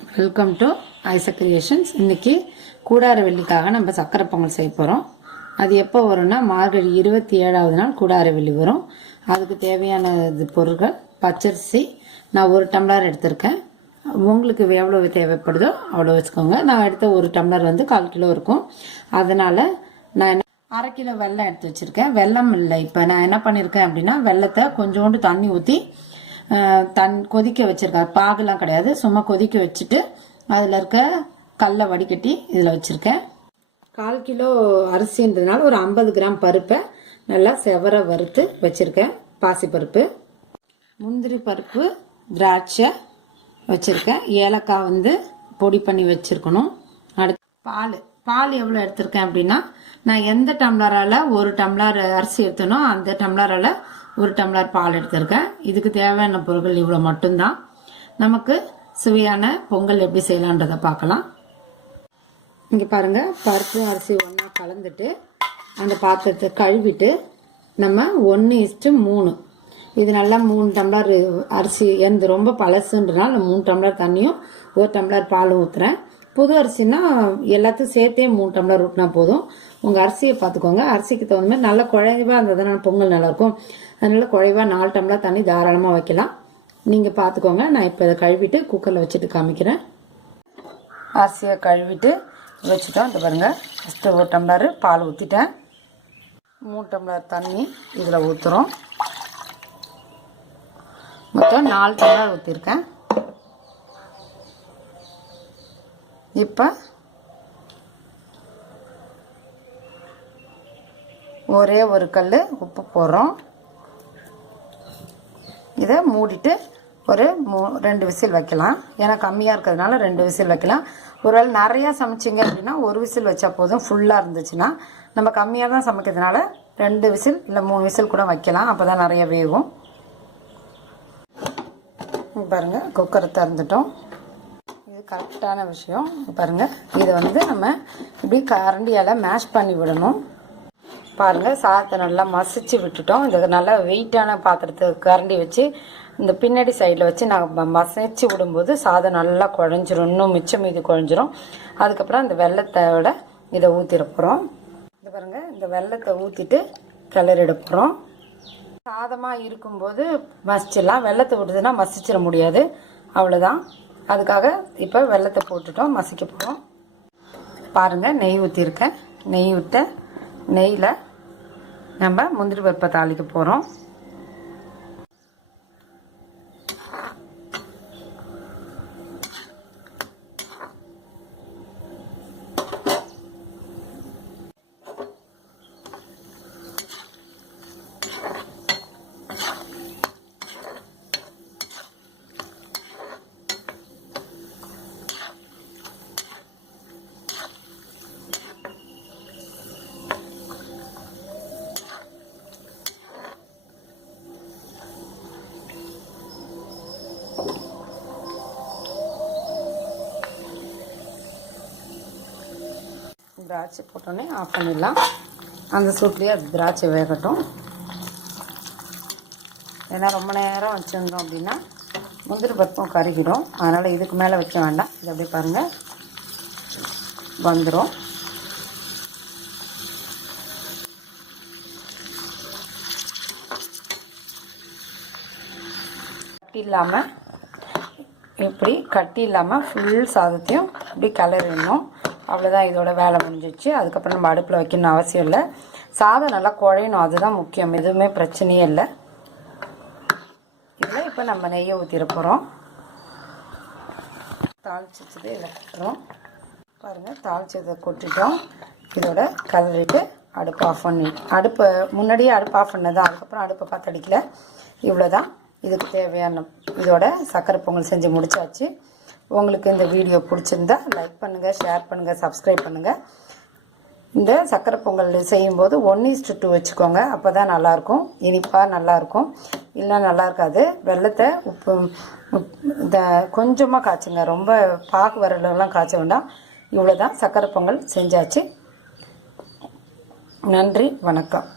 Welcome to Isaac creations. இன்றைக்கி கூடார வெள்ளிக்காக நம்ம சக்கரை பொங்கல் செய்ய போகிறோம். அது எப்போ வரும்னா மார்கழி 27வது நாள் கூடார வெள்ளி வரும். அதுக்கு தேவையான பொருட்கள் பச்சரிசி நான் 1 டம்ளர் எடுத்திருக்கேன். உங்களுக்கு எவ்வளோ தேவைப்படுதோ அவ்வளோ வச்சுக்கோங்க. நான் எடுத்த 1 டம்ளர் வந்து 1/4 கிலோ இருக்கும். அதனால் நான் 1/2 கிலோ வெல்லம் எடுத்து வச்சுருக்கேன். வெல்லம் இல்லை, இப்போ நான் என்ன பண்ணியிருக்கேன் அப்படின்னா வெல்லத்தை கொஞ்சோண்டு தண்ணி ஊற்றி கொதிக்க வச்சுருக்கேன். பாகுலாம் கிடையாது, சும்மா கொதிக்க வச்சுட்டு அதில் இருக்க கல்லை வடிகட்டி இதில் வச்சுருக்கேன். 1/4 கிலோ அரிசின்றதுனால ஒரு 50 கிராம் பருப்பை நல்லா செவர வறுத்து வச்சுருக்கேன். பாசிப்பருப்பு, முந்திரி பருப்பு, திராட்சை வச்சுருக்கேன். ஏலக்காய் வந்து பொடி பண்ணி வச்சுருக்கணும். அடுத்து பால் எவ்வளோ எடுத்திருக்கேன் அப்படின்னா நான் எந்த டம்ளரால் 1 டம்ளர் அரிசி எடுத்தனோ அந்த டம்ளரால் 1 டம்ளர் பால் எடுத்திருக்கேன். இதுக்கு தேவையான பொருட்கள் இவ்வளோ மட்டும்தான். நமக்கு சுவையான பொங்கல் எப்படி செய்யலான்றதை பார்க்கலாம். இங்கே பாருங்கள், பருப்பு அரிசி ஒன்றா கலந்துட்டு அந்த பாத்திரத்தை கழுவிட்டு நம்ம 1:3 இது நல்லா 3 டம்ளர் அரிசி எந்த ரொம்ப பழசுன்றனால 3 டம்ளர் தண்ணியும் 1 டம்ளர் பாலும் ஊற்றுறேன். புது அரிசினா எல்லாத்தையும் சேர்த்தே 3 டம்ளர் ஊற்றினா போதும். உங்கள் அரிசியை பார்த்துக்கோங்க. அரிசிக்கு தகுந்த மாதிரி நல்லா குழைவாக இருந்ததுனால பொங்கல் நல்லாயிருக்கும். அதனால குழைவாக 4 டம்ளர் தண்ணி தாராளமாக வைக்கலாம். நீங்கள் பார்த்துக்கோங்க. நான் இப்போ இதை கழுவிட்டு குக்கரில் வச்சுட்டு காமிக்கிறேன். அரிசியை கழுவிட்டு வச்சுட்டோம். இந்த பாருங்கள், ஃபஸ்ட்டு 1 டம்ளர் பால் ஊற்றிட்டேன். 3 டம்ளர் தண்ணி இதில் ஊற்றுறோம். மொத்தம் 4 டம்ளர் ஊற்றிருக்கேன். இப்போ ஒரே ஒரு கல் உப்பு போடுறோம். இதை மூடிட்டு ஒரு 2 விசில் வைக்கலாம். ஏன்னா கம்மியாக இருக்கிறதுனால 2 விசில் வைக்கலாம். ஒருவேளை நிறையா சமைச்சிங்க அப்படின்னா 1 விசில் வச்சா போதும். ஃபுல்லாக இருந்துச்சுன்னா நம்ம கம்மியாக தான் சமைக்கிறதுனால 2 விசில் இல்லை 3 விசில் கூட வைக்கலாம். அப்போ தான் நிறைய வேகும். பாருங்கள், குக்கரை திறந்துட்டோம். இது கரெக்டான விஷயம். பாருங்கள், இதை வந்து நம்ம இப்படி கரண்டியால் மேஷ் பண்ணி விடணும். பாருங்கள், சாதத்தை நல்லா மசிச்சு விட்டுட்டோம். இது நல்லா வெயிட்டான பாத்திரத்துக்கு கரண்டி வச்சு இந்த பின்னாடி சைடில் வச்சு நாங்கள் மசிச்சு விடும்போது சாதம் நல்லா குழஞ்சிரும். இன்னும் மிச்சம் மீது குழஞ்சிரும். அதுக்கப்புறம் இந்த வெல்லத்தோட இதை ஊற்றிட போகிறோம். இது பாருங்கள், இந்த வெல்லத்தை ஊற்றிட்டு கிளறிட போகிறோம். சாதமாக இருக்கும்போது மசிச்சிடலாம். வெல்லத்தை விட்டுதுன்னா மசிச்சிட முடியாது, அவ்வளோதான். அதுக்காக இப்போ வெல்லத்தை போட்டுட்டோம், மசிக்க போகிறோம். பாருங்கள், நெய் ஊற்றிருக்கேன். நெய் விட்ட நெய்யில் நம்ம முந்திரி பருப்பை தாளிக்க போகிறோம். திராட்சை போட்டோன்னே ஆஃப் பண்ணிடலாம். அந்த சூட்லேயே அது திராட்சை வேகட்டும். ஏன்னா ரொம்ப நேரம் வச்சுருந்தோம் அப்படின்னா முந்திரி பருப்பும் கருகிடும். அதனால் இதுக்கு மேலே வைக்க வேண்டாம். இது அப்படியே பாருங்கள் வந்துடும். கட்டி இல்லாமல் இப்படி கட்டி இல்லாமல் ஃபுல் சாதத்தையும் இப்படி கிளறிடணும். அவ்வளோதான், இதோட வேலை முடிஞ்சிச்சு. அதுக்கப்புறம் நம்ம அடுப்பில் வைக்கணும்னு அவசியம் இல்லை. சாதம் நல்லா குழையணும், அதுதான் முக்கியம். எதுவுமே பிரச்சனையே இல்லை. இதில் இப்போ நம்ம நெய்யை ஊற்றிட போகிறோம். தாளிச்சது இதில் கொட்டுறோம். பாருங்கள், தாளிச்சதை கொட்டிட்டோம். இதோட கலரிட்டு அடுப்பு ஆஃப் பண்ணி முன்னாடியே அடுப்பு ஆஃப் பண்ணதான். அதுக்கப்புறம் அடுப்பை பார்த்தடிக்கல. இவ்வளோதான் இதுக்கு தேவையான. இதோட சக்கரை பொங்கல் செஞ்சு முடிச்சாச்சு. உங்களுக்கு இந்த வீடியோ பிடிச்சிருந்தா லைக் பண்ணுங்கள், ஷேர் பண்ணுங்கள், சப்ஸ்கிரைப் பண்ணுங்கள். இந்த சக்கரை பொங்கல் செய்யும்போது 1:2 வச்சுக்கோங்க. அப்போ தான் நல்லாயிருக்கும், இனிப்பாக நல்லாயிருக்கும். இல்லைனா நல்லா இருக்காது. வெல்லத்தை கொஞ்சமாக காய்ச்சுங்க, ரொம்ப பாகு வரலாம் காய்ச்ச வேண்டாம். இவ்வளோ தான், சக்கரை பொங்கல் செஞ்சாச்சு. நன்றி, வணக்கம்.